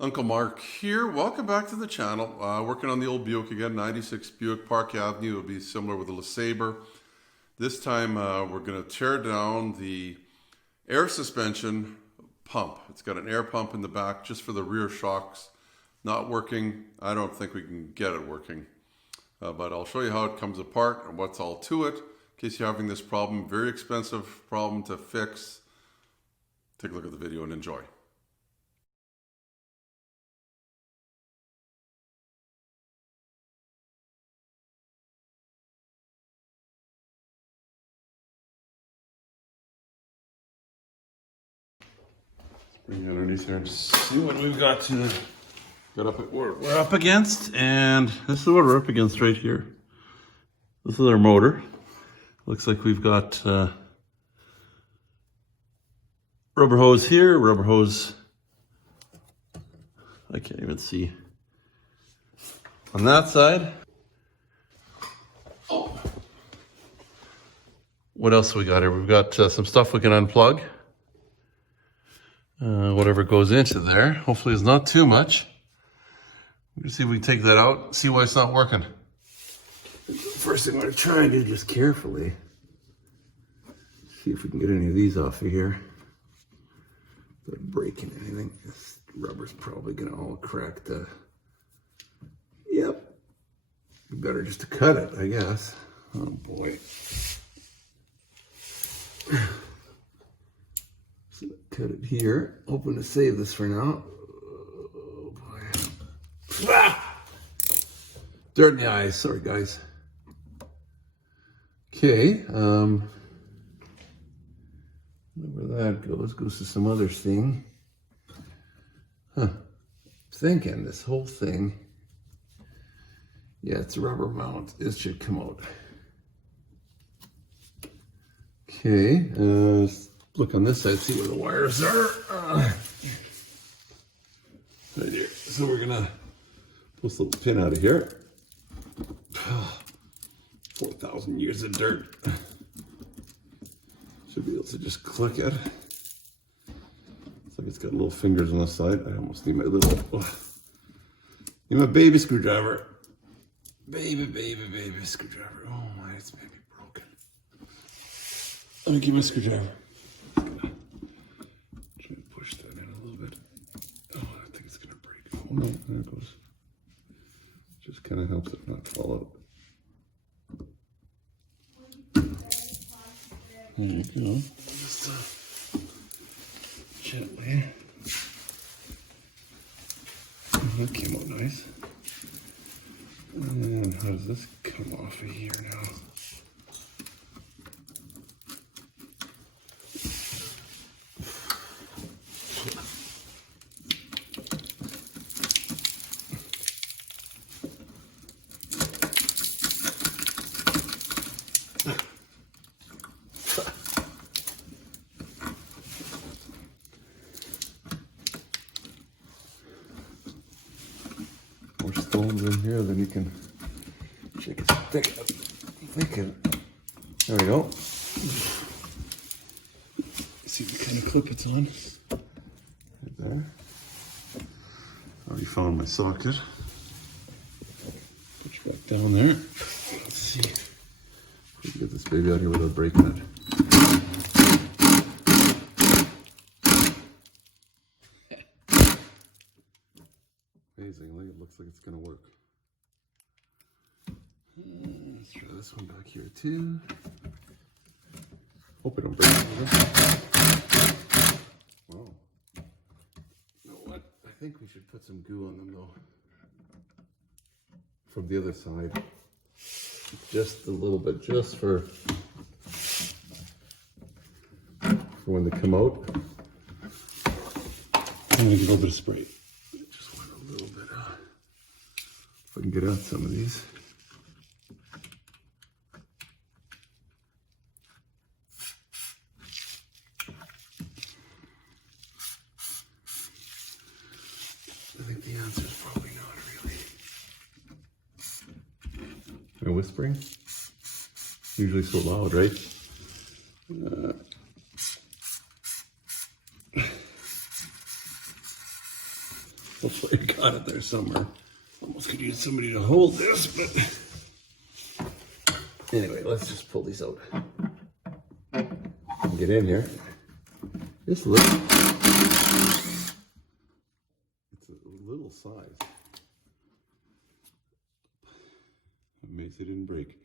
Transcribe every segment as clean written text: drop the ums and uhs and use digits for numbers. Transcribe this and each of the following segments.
Uncle Mark here. Welcome back to the channel. Working on the old Buick again, 96 Buick Park Avenue. It'll be similar with the LeSabre. This time we're going to tear down the air suspension pump. It's got an air pump in the back just for the rear shocks. Not working. I don't think we can get it working. But I'll show you how it comes apart and what's all to it. In case you're having this problem, very expensive problem to fix. Take a look at the video and enjoy. Bring it underneath here and see what we've got we're up against, and this is what we're up against right here. This is our motor. Looks like we've got rubber hose here, rubber hose. I can't even see on that side. Oh, what else we got here? We've got some stuff we can unplug. Whatever goes into there. Hopefully it's not too much. We're gonna see if we can take that out, see why it's not working. First thing I'm gonna try and do, just carefully, see if we can get any of these off of here without breaking anything. This rubber's probably gonna all crack the... Yep. Better just to cut it, I guess. Oh boy. Cut it here. Hoping to save this for now. Oh boy. Ah! Dirt in the eyes. Sorry, guys. Okay. Where that goes to some other thing. Huh. Thinking this whole thing. Yeah, it's a rubber mount. It should come out. Okay. Look on this side, see where the wires are. Right here. So we're gonna pull this little pin out of here. 4,000 years of dirt. Should be able to just click it. Looks like it's got little fingers on the side. I almost need my little, need my baby screwdriver. Baby screwdriver. Oh my, it's maybe broken. Let me get my screwdriver. No, there it goes. Just kind of helps it not fall out. There you go. Just gently. That came out nice. And how does this come off of here now? More stones in here, then you can shake it thick up. There we go. See what kind of clip it's on. Right there. Already found my socket. Put you back down there. Let's see if we can get this baby out here without breaking it. Amazing, it looks like it's gonna work. Let's try this one back here too. Hope I don't break it. Wow. You know what? I think we should put some goo on them though. From the other side. Just a little bit, just for when they come out. And a little bit of spray. Just want a little bit if I can get out some of these. I think the answer is probably not really. Am I whispering? Usually so loud, right? Hopefully I got it there somewhere. Almost could use somebody to hold this, but anyway, let's just pull these out. Get in here. This little, it's a little size. Amazed they didn't break.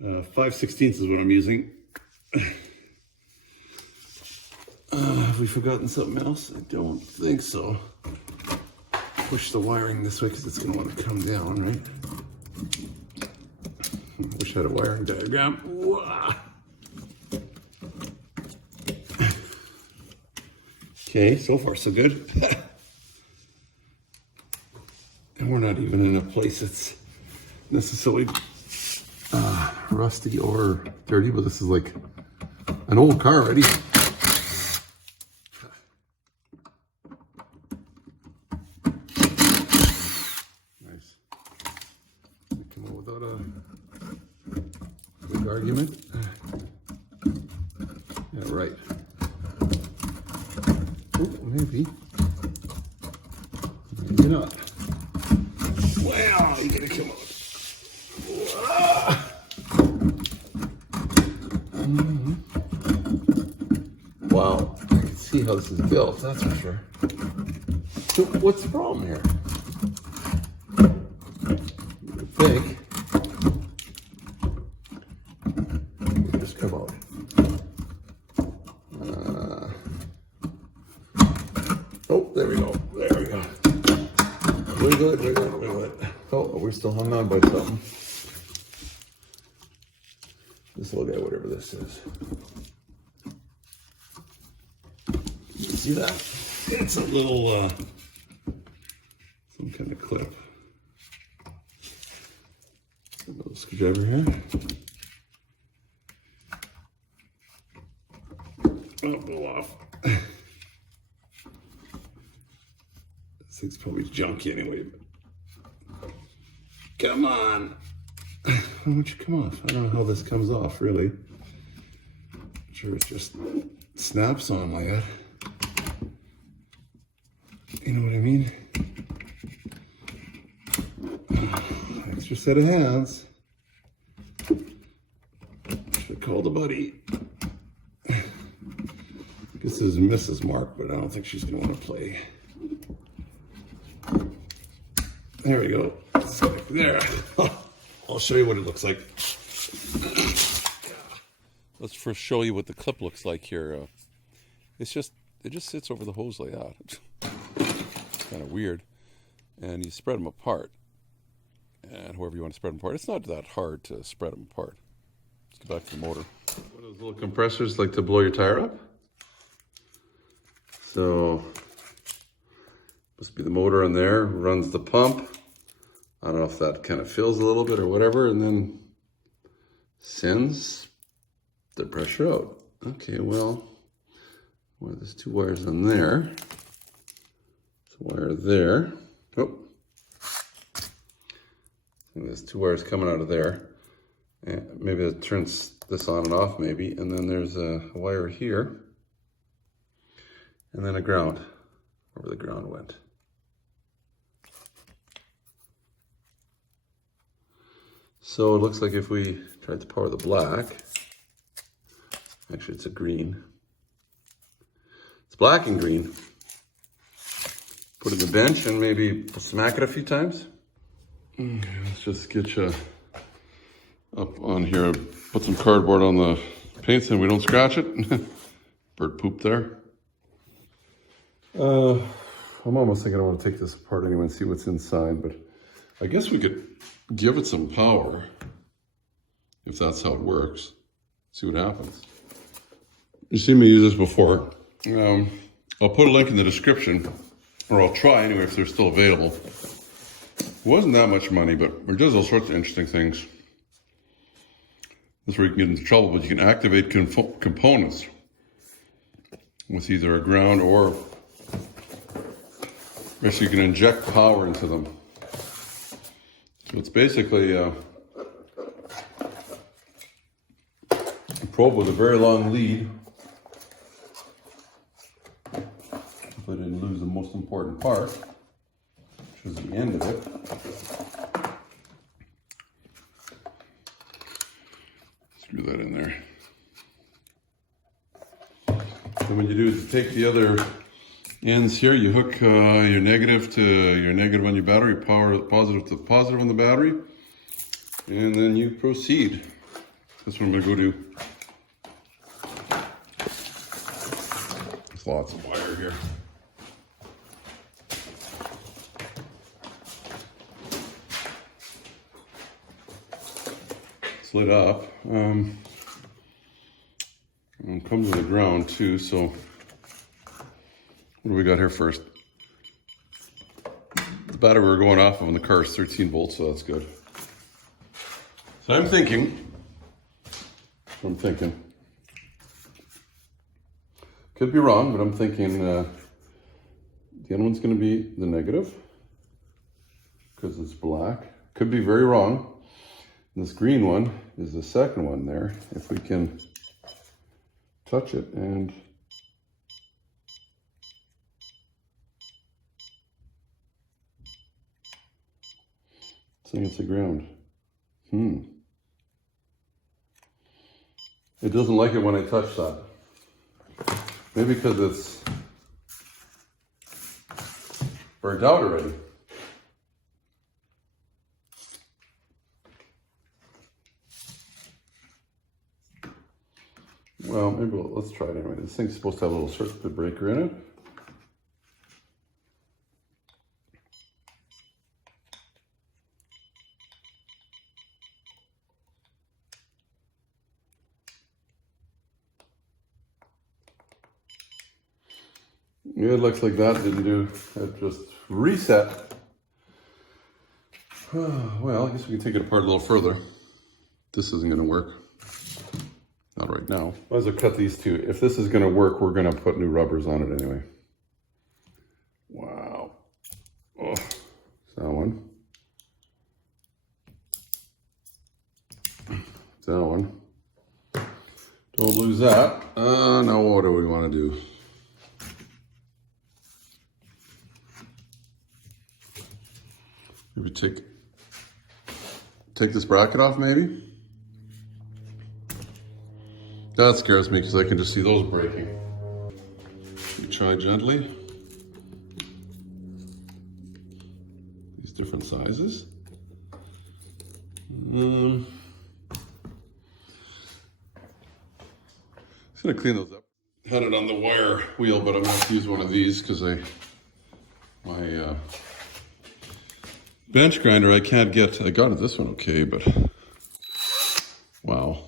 5/16 is what I'm using. Have we forgotten something else? I don't think so. Push the wiring this way because it's going to want to come down, right? I wish I had a wiring diagram. Okay, so far so good. And we're not even in a place that's necessarily rusty or dirty, but this is like an old car already. Nice. Come on without a big argument. Yeah, right. Oh, maybe. Maybe not. Wow, you're gonna come on. Wow, I can see how this is built, that's for sure. So what's the problem here? I think it'll just come out. Oh, there we go. There we go. We're good, we're good, we're good. Oh, we're still hung on by something. This little guy, whatever this is. You see that? It's a little, some kind of clip. A little screwdriver here. Oh, blow off. This thing's probably junky anyway, but come on. Why don't you come off? I don't know how this comes off, really. I'm sure it just snaps on like that. You know what I mean? Extra set of hands. Should have called a buddy. This is Mrs. Mark, but I don't think she's going to want to play. There we go. There. I'll show you what it looks like. Let's first show you what the clip looks like here. It just sits over the hose like that. It's kind of weird. And you spread them apart. And however you want to spread them apart. It's not that hard to spread them apart. Let's get back to the motor. What are those little compressors like to blow your tire up? So, must be the motor in there, runs the pump. I don't know if that kind of fills a little bit or whatever, and then sends the pressure out. Okay, well, there's two wires on there. There's a wire there. Oh, and there's two wires coming out of there. And maybe that turns this on and off, maybe. And then there's a wire here, and then a ground, wherever the ground went. So it looks like if we tried to power the black, actually it's a green. It's black and green. Put it in the bench and maybe smack it a few times. Okay, let's just get you up on here. Put some cardboard on the paint so we don't scratch it. Bird poop there. I'm almost thinking I want to take this apart anyway and see what's inside, but I guess we could give it some power, if that's how it works. See what happens. You've seen me use this before. I'll put a link in the description, or I'll try anyway if they're still available. It wasn't that much money, but it does all sorts of interesting things. That's where you can get into trouble, but you can activate components with either a ground or so you can inject power into them. So it's basically a probe with a very long lead. If I didn't lose the most important part. is the end of it. Screw that in there. And what you do is you take the other ends here, you hook your negative to your negative on your battery, positive to positive on the battery, and then you proceed. That's what I'm going to go do. There's lots of wire here. It's lit up. And it comes to the ground too, so what do we got here first? The battery we're going off of in the car is 13 volts, so that's good. So I'm thinking, could be wrong, but I'm thinking the other one's going to be the negative because it's black. Could be very wrong. And this green one is the second one there. If we can touch it and saying it's the ground. It doesn't like it when I touch that. Maybe because it's burnt out already. Well, maybe let's try it anyway. This thing's supposed to have a little circuit breaker in it. Yeah, it looks like that didn't do it, just reset. Well, I guess we can take it apart a little further. This isn't going to work. Not right now. Might as well cut these two. If this is going to work, we're going to put new rubbers on it anyway. Wow. Oh, that one. That one. Don't lose that. Now what do we want to do? Maybe take this bracket off, maybe? That scares me because I can just see those breaking. You try gently. These different sizes. Just gonna clean those up. Had it on the wire wheel, but I'm gonna have to use one of these because my bench grinder I can't get. I got it this one okay, but wow.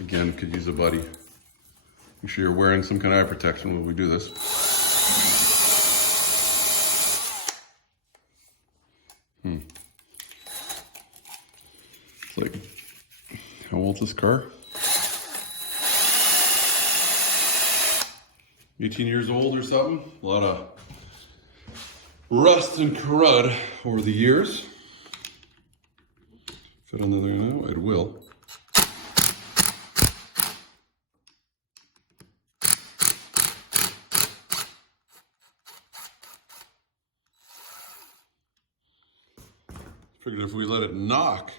Again, could use a buddy. Make sure you're wearing some kind of eye protection when we do this. It's like, how old's this car? 18 years old or something. A lot of rust and crud over the years. Fit on the other now? It will. Figured if we let it knock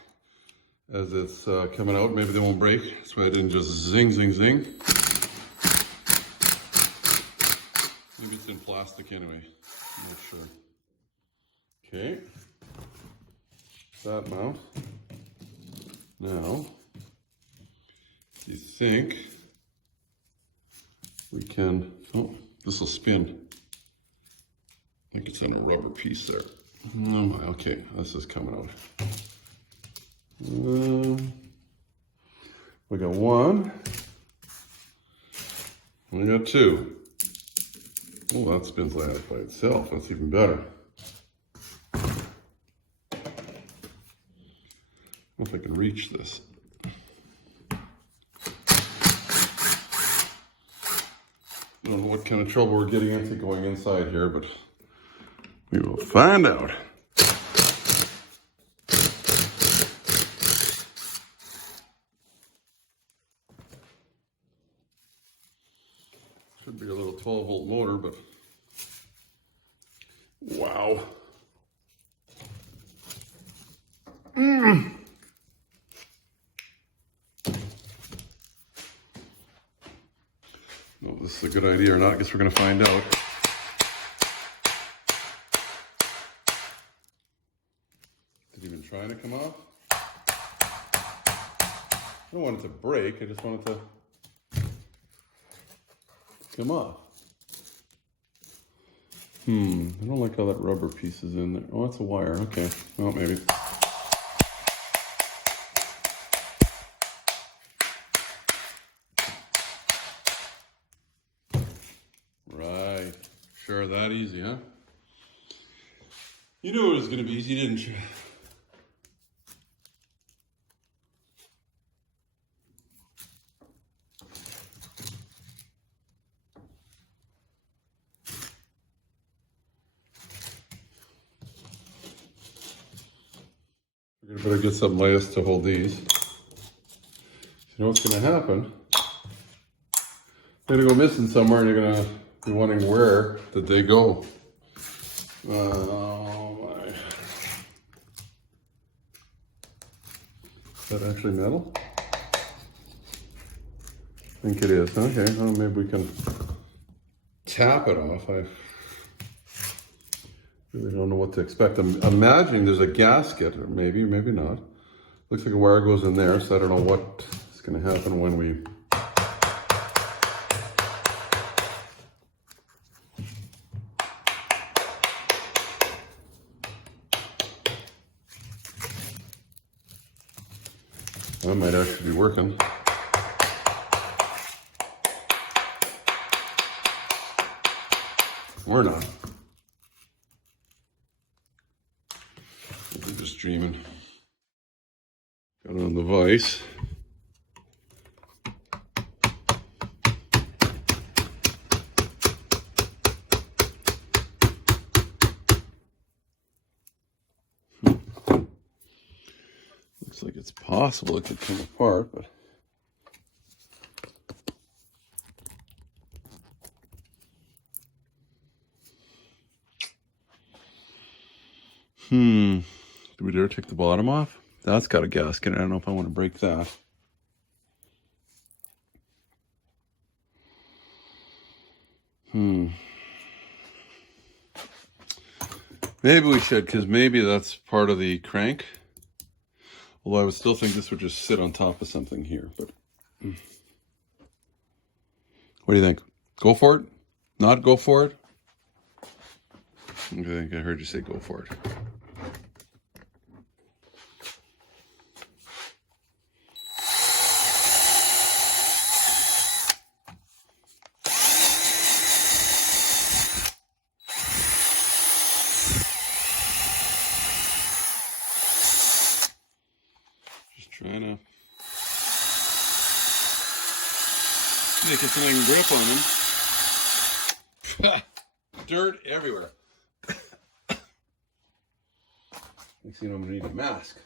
as it's coming out, maybe they won't break. That's why I didn't just zing, zing, zing. Maybe it's in plastic anyway. I'm not sure. Okay. That mount. Now, do you think we can, oh, this will spin. I think it's on a rubber piece there. Oh, okay, this is coming out. We got one. We got two. Oh, that spins like that by itself. That's even better. I don't know if I can reach this. I don't know what kind of trouble we're getting into going inside here, but we will find out. Should be a little 12-volt motor, but wow. a good idea or not. I guess we're going to find out. Did it even try to come off? I don't want it to break. I just want it to come off. I don't like how that rubber piece is in there. Oh, that's a wire. Okay. Well, maybe. Right. Sure, that easy, huh? You knew it was going to be easy, didn't you? You better get some layers to hold these. You know what's going to happen? They're going to go missing somewhere, and you're going to be wondering where did they go. Oh my! Is that actually metal? I think it is. Okay, well, maybe we can tap it off. I really don't know what to expect. I'm imagining there's a gasket, or maybe not. Looks like a wire goes in there, so I don't know what is going to happen when we... That might actually be working. Or not. I'm just dreaming. Got it on the vise. Looks like it's possible it could come apart, but do we dare take the bottom off? That's got a gasket. I don't know if I want to break that. Maybe we should, because maybe that's part of the crank. Although I would still think this would just sit on top of something here. But what do you think? Go for it? Not go for it? I think I heard you say go for it. Trying to make it so I can grip on them. Dirt everywhere. Next thing you know, I'm gonna need a mask.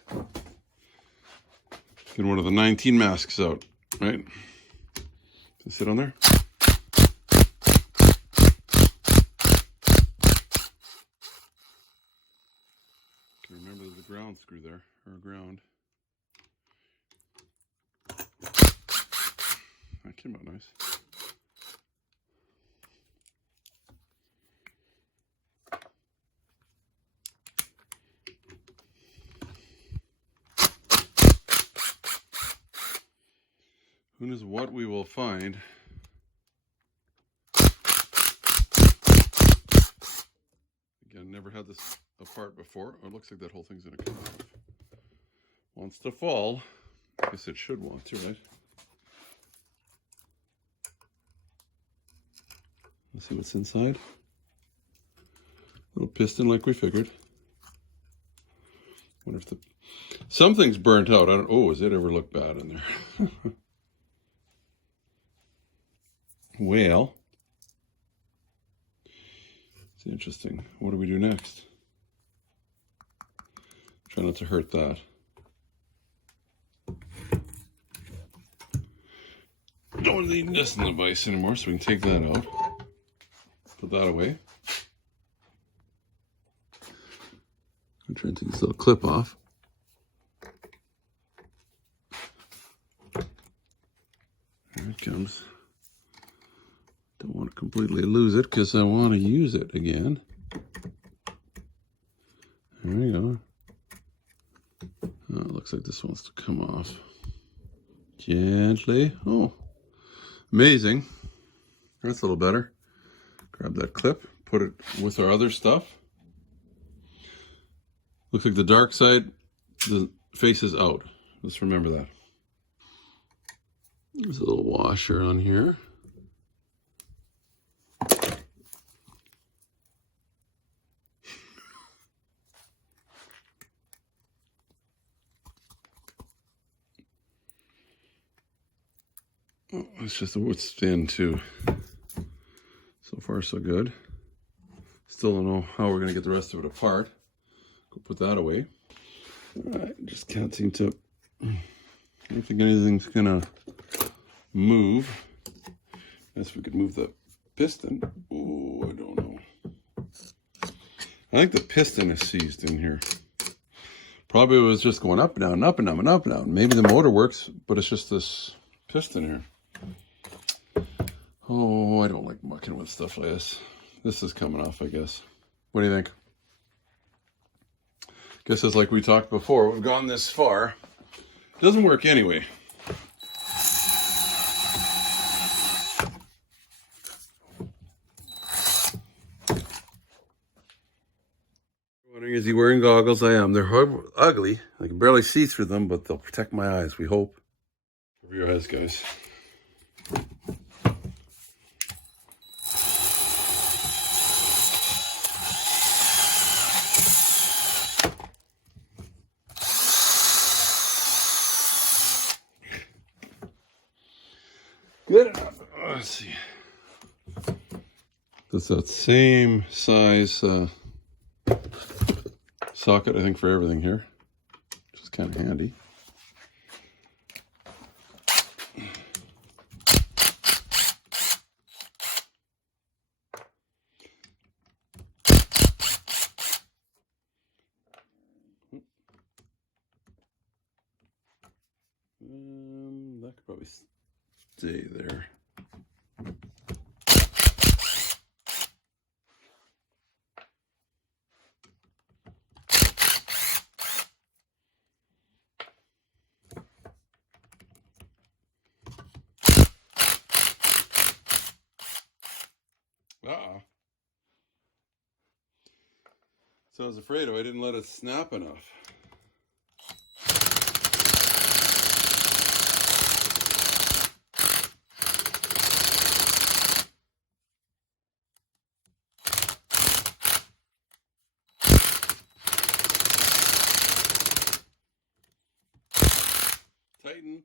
Get one of the 19 masks out, right? Sit on there. Okay, remember there's a ground screw there, or a ground. That came out nice. Who knows what we will find. Again, never had this apart before. Oh, it looks like that whole thing's gonna come off. Wants to fall. I guess it should want to, right? Let's see what's inside. Little piston like we figured. Wonder if something's burnt out. I don't. Oh, does it ever look bad in there? Well, it's interesting. What do we do next? Try not to hurt that. Don't need this in the vise anymore, so we can take that out. Put that away. I'm trying to take this little clip off. There it comes. Don't completely lose it because I want to use it again. There we go. Oh, it looks like this wants to come off. Gently. Oh, amazing. That's a little better. Grab that clip, put it with our other stuff. Looks like the dark side, the face is out. Let's remember that. There's a little washer on here. Oh, it's just a wood stand too. So far so good. Still don't know how we're going to get the rest of it apart. Go put that away. Alright, just can't seem to... I don't think anything's going to move. Guess we could move the piston. Oh, I don't know. I think the piston is seized in here. Probably it was just going up and down, up and down, and up and down. Maybe the motor works, but it's just this piston here. Oh, I don't like mucking with stuff like this. This is coming off, I guess. What do you think? Guess it's like we talked before. We've gone this far. It doesn't work anyway. Wondering, is he wearing goggles? I am. They're ugly. I can barely see through them, but they'll protect my eyes, we hope. Cover your eyes, guys. Good enough. Let's see. That's that same size socket, I think, for everything here, which is kind of handy. That could probably stay there. So I was afraid I didn't let it snap enough. Tighten.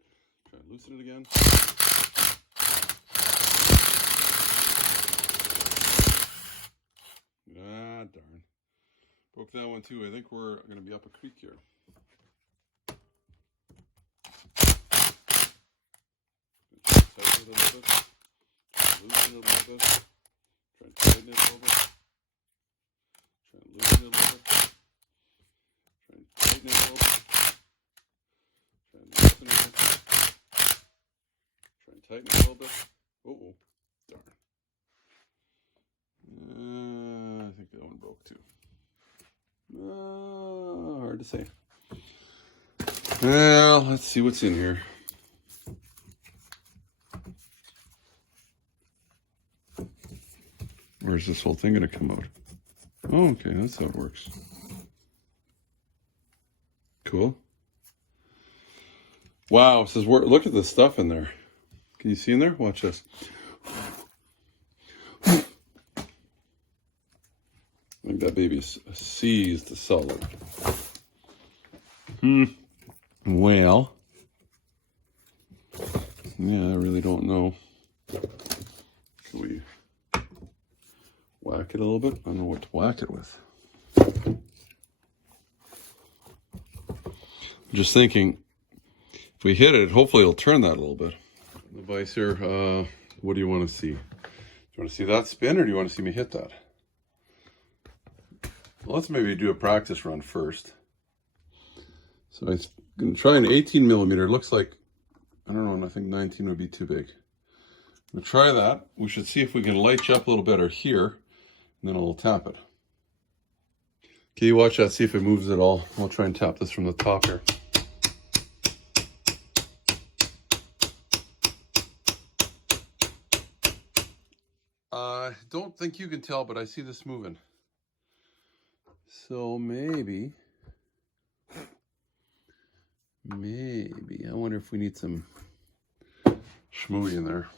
Try to loosen it again. Ah, darn. Broke that one too. I think we're going to be up a creek here. Tighten it a little bit. Loosen it a little bit. Try and tighten it a little bit. Try and loosen it a little bit. Try and tighten it a little bit. Try and loosen it a little bit. Try and tighten it a little bit. Oh, darn. I think that one broke too. Hard to say. Well, let's see what's in here. Where's this whole thing going to come out? Oh, okay, that's how it works. Cool. Wow, it says, look at the stuff in there. Can you see in there? Watch this. I think that baby's seized solid. Well, yeah, I really don't know. Can we whack it a little bit? I don't know what to whack it with. I'm just thinking, if we hit it, hopefully it'll turn that a little bit. The vise here, what do you want to see? Do you want to see that spin, or do you want to see me hit that? Well, let's maybe do a practice run first. So I'm going to try an 18 millimeter. It looks like, I don't know, I think 19 would be too big. We'll try that. We should see if we can light you up a little better here, and then I'll tap it. Okay, you watch that, see if it moves at all. I'll try and tap this from the top here. I don't think you can tell, but I see this moving. So maybe, I wonder if we need some schmooey in there.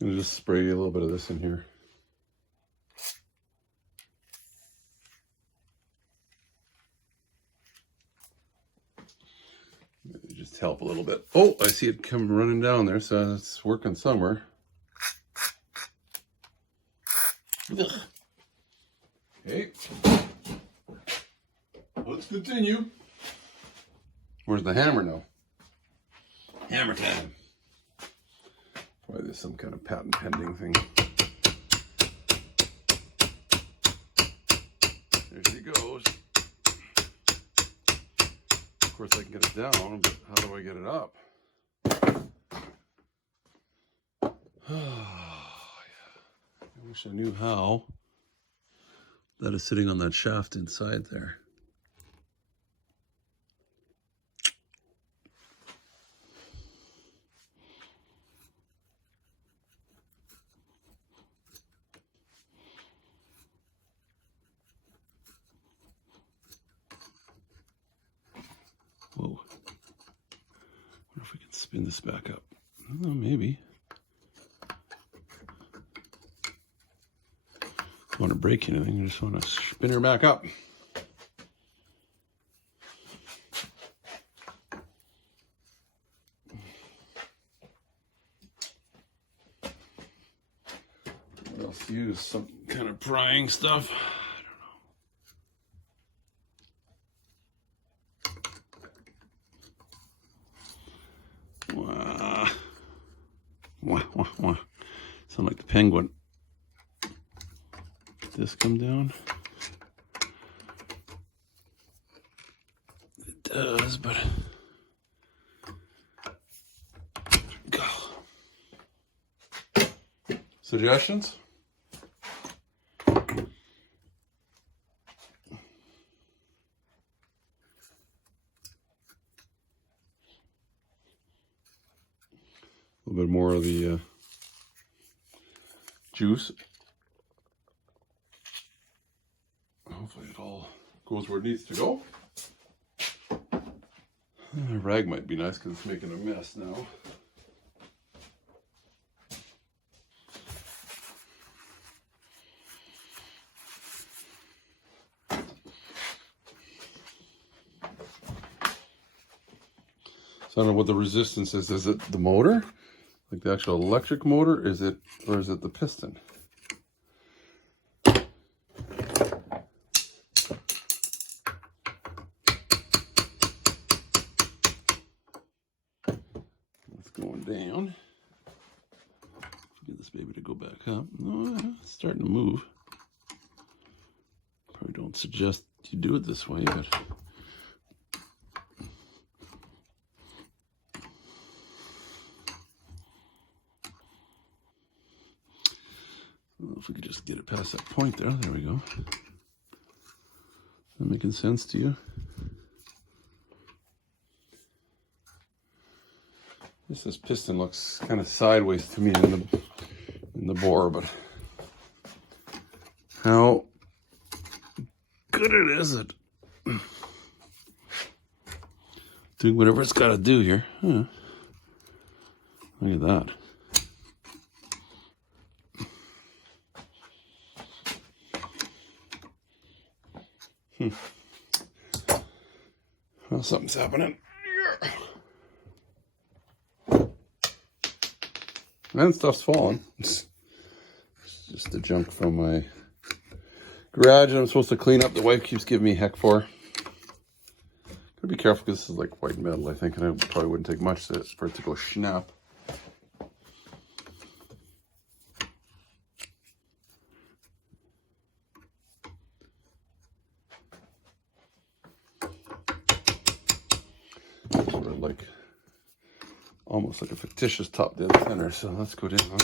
I'm gonna just spray a little bit of this in here. Maybe just help a little bit. Oh, I see it come running down there, so it's working somewhere. Ugh. Okay, let's continue. Where's the hammer now? Hammer time. Probably there's some kind of patent pending thing. There she goes. Of course I can get it down, but how do I get it up? I wish I knew how. That is sitting on that shaft inside there. Whoa. Wonder if we can spin this back up. Oh, maybe. Don't want to break anything, you just want to spin her back up. What else? Use some kind of prying stuff. I don't know. Wah, wah, wah. Sound like the penguin. This come down? It does, but go. Suggestions? A little bit more of the juice. Hopefully it all goes where it needs to go. A rag might be nice because it's making a mess now. So I don't know what the resistance is. Is it the motor? Like the actual electric motor? Or is it the piston? Going down. Get this baby to go back up. No, it's starting to move. Probably don't suggest you do it this way, but well, if we could just get it past that point there. There we go. Is that making sense to you? This piston looks kind of sideways to me in the bore, but how good is it? Doing whatever it's got to do here. Huh. Look at that. Well, something's happening. And stuff's falling. It's just the junk from my garage that I'm supposed to clean up. The wife keeps giving me heck for. Gotta be careful because this is like white metal, I think, and it probably wouldn't take much for it to go snap. Sort of like almost like a fictitious top dead center. So let's go down.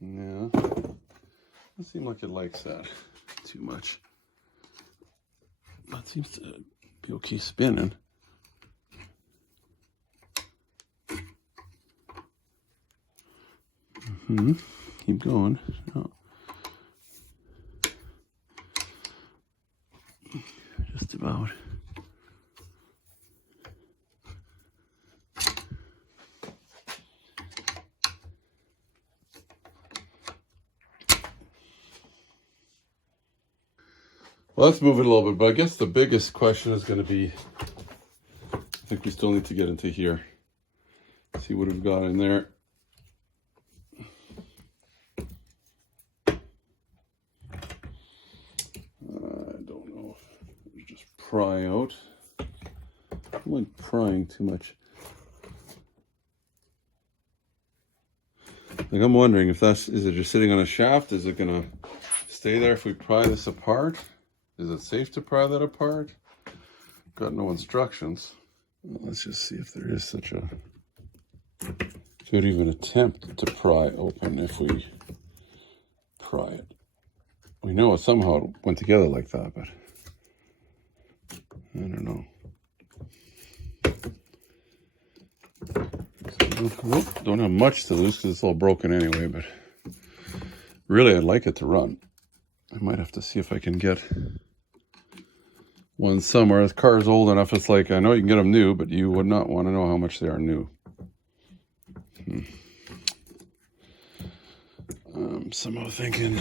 Yeah, doesn't seem like it likes that too much. That seems to be okay spinning. Keep going. Oh. Just about. Well, let's move it a little bit, but I guess the biggest question is going to be, I think we still need to get into here. See what we've got in there. I don't know if it's just pry out. I don't like prying too much. Like, I'm wondering if is it just sitting on a shaft? Is it going to stay there if we pry this apart? Is it safe to pry that apart? Got no instructions. Well, let's just see if there is such a... Could even attempt to pry open if we pry it. We know it somehow went together like that, but I don't know. So, don't have much to lose because it's all broken anyway, but really I'd like it to run. I might have to see if I can get one somewhere. This car is old enough, it's like, I know you can get them new, but you would not want to know how much they are new. Somehow thinking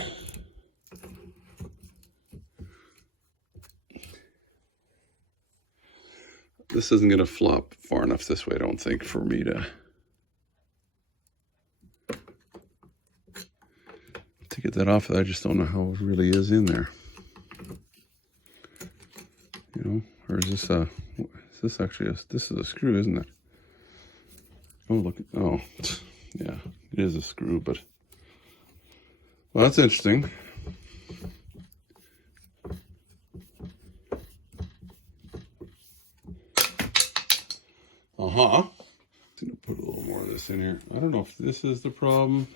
this isn't going to flop far enough this way, I don't think, for me to get that off. I just don't know how it really is in there. You know, or is this actually this is a screw, isn't it? Oh, look, oh, yeah, it is a screw, but, well, that's interesting. I'm going to put a little more of this in here. I don't know if this is the problem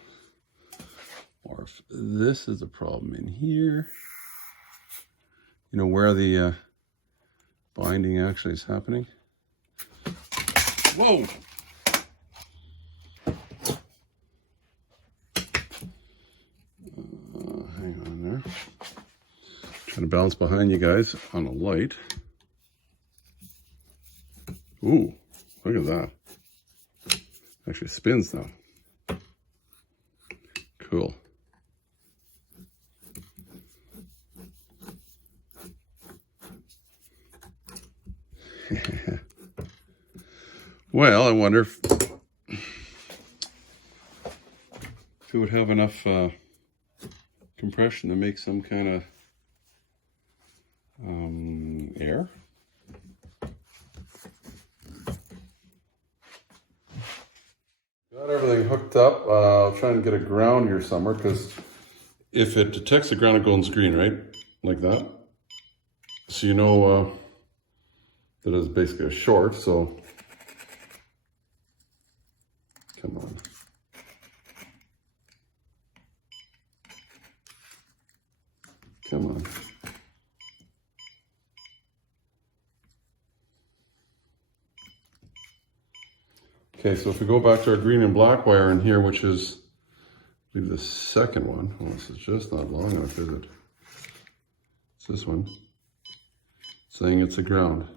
or if this is the problem in here. You know, where the binding actually is happening. Whoa! Hang on there. Trying to balance behind you guys on a light. Ooh, look at that. Actually spins now. Cool. Well, I wonder if it would have enough compression to make some kind of air. Got everything hooked up. I'll try and get a ground here somewhere, because if it detects the ground, it goes green, right? Like that. So you know that is basically a short, so come on. Come on. Okay, so if we go back to our green and black wire in here, which is, I believe, the second one. Well, this is just not long enough, is it? It's this one. Saying it's a ground.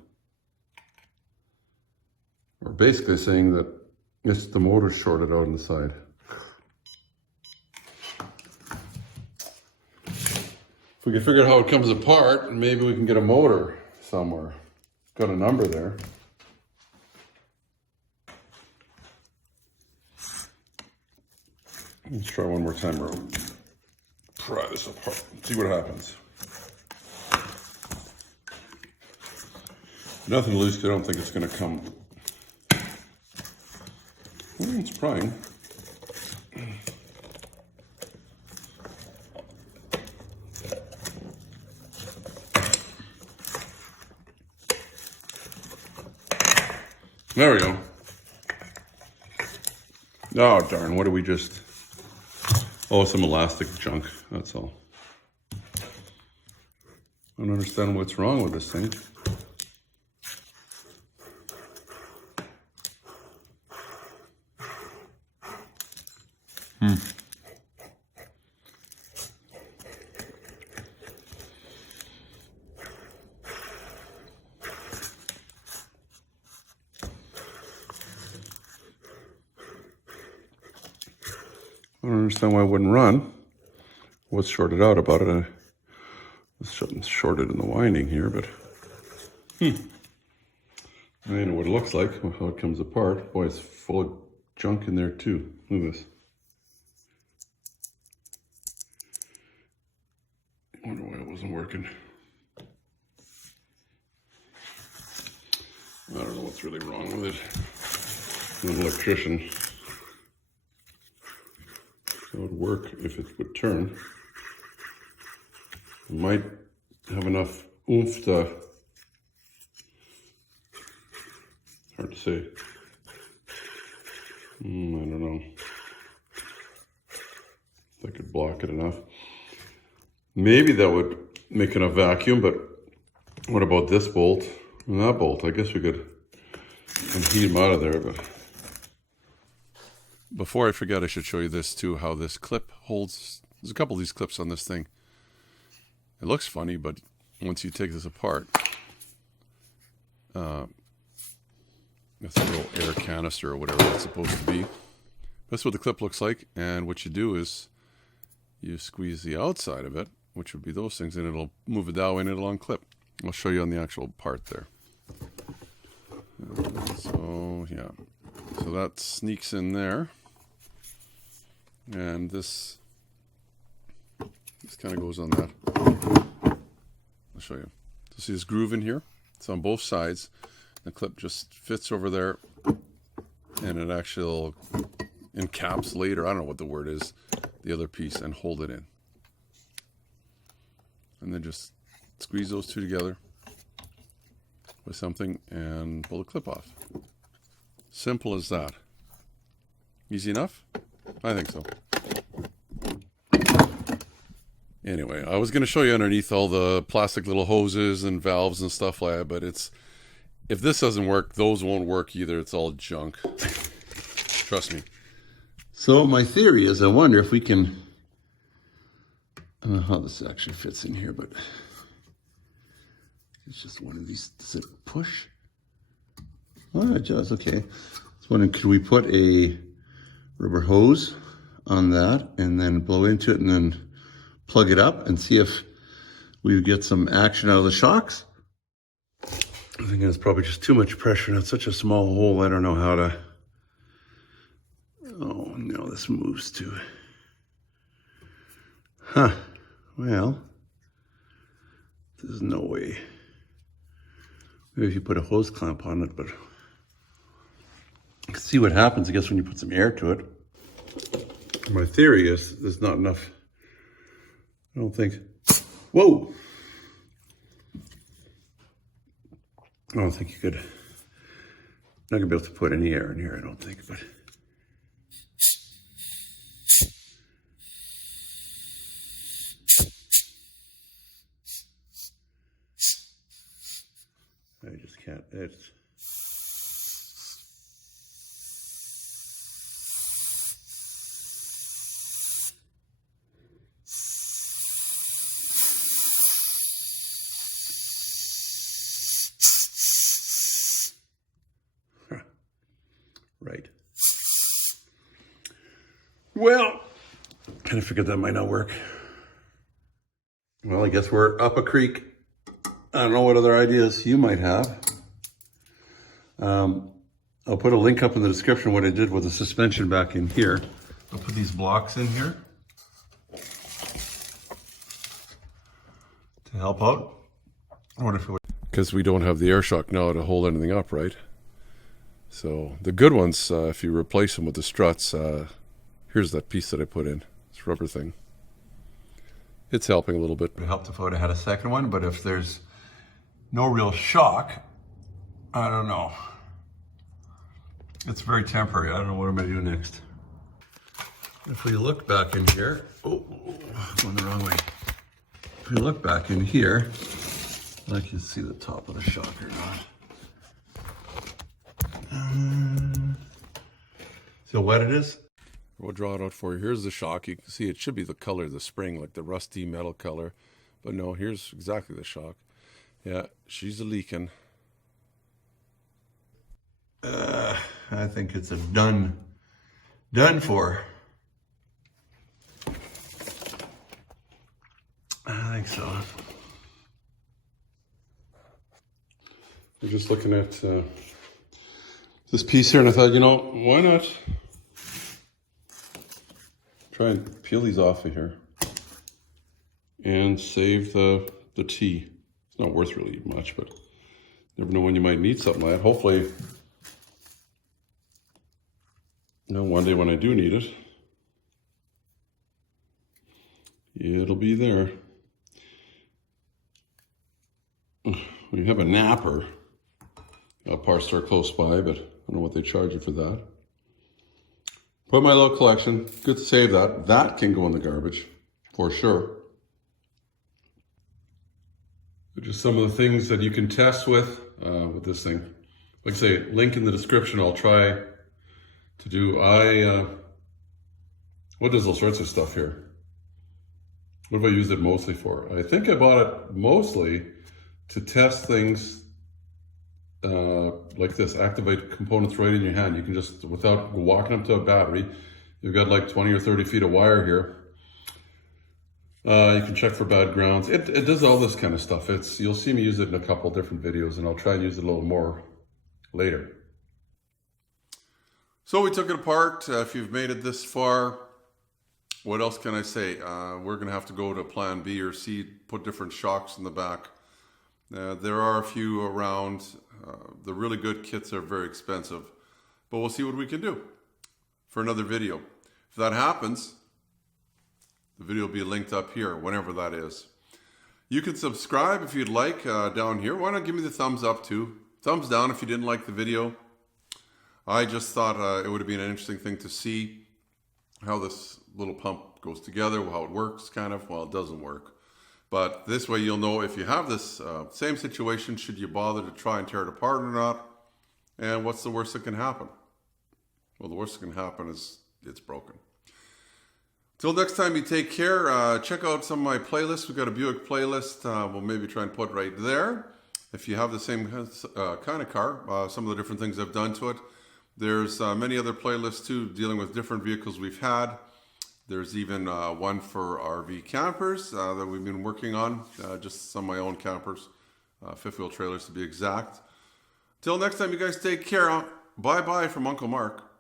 Or basically saying that it's the motor shorted out on the side. If we can figure out how it comes apart, maybe we can get a motor somewhere. Got a number there. Let's try one more time, or pry this apart, see what happens. Nothing to lose, because I don't think it's going to come. Well, it's prying. There we go. Oh, darn, what do we just... Oh, some elastic junk, that's all. I don't understand what's wrong with this thing. I don't understand why it wouldn't run. What's shorted out about it? It's shorted in the winding here, but I know what it looks like, how it comes apart. Boy, it's full of junk in there too. Look at this. I wonder why it wasn't working. I don't know what's really wrong with it. I'm an electrician. It would work if it would turn. It might have enough oomph to, hard to say. I don't know. If I could block it enough. Maybe that would make enough vacuum, but what about this bolt and that bolt? I guess we could heat them out of there, but... Before I forget, I should show you this too, how this clip holds. There's a couple of these clips on this thing. It looks funny, but once you take this apart, that's a little air canister or whatever it's supposed to be. That's what the clip looks like, and what you do is you squeeze the outside of it, which would be those things, and it'll move it that way and it'll unclip. I'll show you on the actual part there. So, yeah. So that sneaks in there. And this kind of goes on that. I'll show you. So see this groove in here? It's on both sides. The clip just fits over there, and it actually will encapsulate, or I don't know what the word is, the other piece and hold it in. And then just squeeze those two together with something and pull the clip off. Simple as that. Easy enough? I think so. Anyway, I was going to show you underneath all the plastic little hoses and valves and stuff like that, but it's, if this doesn't work, those won't work either. It's all junk. Trust me. So my theory is, I wonder if we can, I don't know how this actually fits in here, but it's just one of these. Does it push? Oh, it does. Okay. I was wondering, could we put a rubber hose on that and then blow into it and then plug it up and see if we get some action out of the shocks? I think it's probably just too much pressure and it's such a small hole. I don't know how to. Oh no, this moves too. Huh. Well, there's no way. Maybe if you put a hose clamp on it, but you can see what happens, I guess, when you put some air to it. My theory is there's not enough. I don't think. Whoa! I don't think you could. Not gonna be able to put any air in here, I don't think, but. I just can't. It's. Right. Well, kind of figured that might not work. Well, I guess we're up a creek. I don't know what other ideas you might have. I'll put a link up in the description what I did with the suspension back in here. I'll put these blocks in here to help out. I wonder if it would. Because we don't have the air shock now to hold anything up, right? So the good ones, if you replace them with the struts, here's that piece that I put in. This rubber thing. It's helping a little bit. It would help if I would have had a second one, but if there's no real shock, I don't know. It's very temporary. I don't know what I'm going to do next. If we look back in here, oh, going the wrong way. If we look back in here, I can see the top of the shock or not. See how wet it is? We'll draw it out for you. Here's the shock. You can see it should be the color of the spring, like the rusty metal color. But no, here's exactly the shock. Yeah, she's a leaking. I think it's a done for. I think so. We're just looking at this piece here, and I thought, you know, why not try and peel these off of here and save the T. It's not worth really much, but you never know when you might need something like that. Hopefully, you know, one day when I do need it, it'll be there. We have a napper, a parts store close by, but I don't know what they charge you for that. Put my little collection. Good to save that. That can go in the garbage, for sure. But just some of the things that you can test with this thing. Like I say, link in the description. I'll try to do. What does all sorts of stuff here? What have I used it mostly for? I think I bought it mostly to test things like this. Activate components right in your hand. You can just, without walking up to a battery, you've got like 20 or 30 feet of wire here. You can check for bad grounds. It does all this kind of stuff. You'll see me use it in a couple different videos, and I'll try and use it a little more later. So we took it apart. If you've made it this far, what else can I say? We're going to have to go to plan B or C, put different shocks in the back. There are a few around. The really good kits are very expensive, but we'll see what we can do for another video. If that happens, the video will be linked up here, whenever that is. You can subscribe if you'd like down here. Why not give me the thumbs up too? Thumbs down if you didn't like the video. I just thought it would have been an interesting thing to see how this little pump goes together, how it works kind of. Well, it doesn't work. But this way you'll know if you have this same situation, should you bother to try and tear it apart or not? And what's the worst that can happen? Well, the worst that can happen is it's broken. Till next time, you take care. Check out some of my playlists. We've got a Buick playlist. We'll maybe try and put right there. If you have the same kind of car, some of the different things I've done to it. There's many other playlists too, dealing with different vehicles we've had. There's even one for RV campers that we've been working on, just some of my own campers, fifth wheel trailers to be exact. Till next time, you guys take care. Bye-bye from Uncle Mark.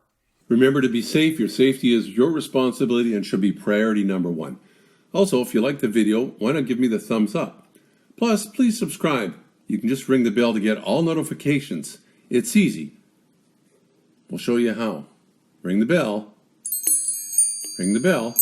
Remember to be safe. Your safety is your responsibility and should be priority number one. Also, if you like the video, why not give me the thumbs up? Plus, please subscribe. You can just ring the bell to get all notifications. It's easy. We'll show you how. Ring the bell. Ring the bell.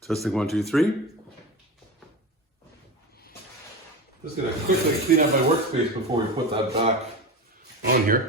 Testing 1, 2, 3. Just gonna quickly clean up my workspace before we put that back on here.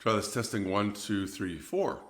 Try this testing 1, 2, 3, 4.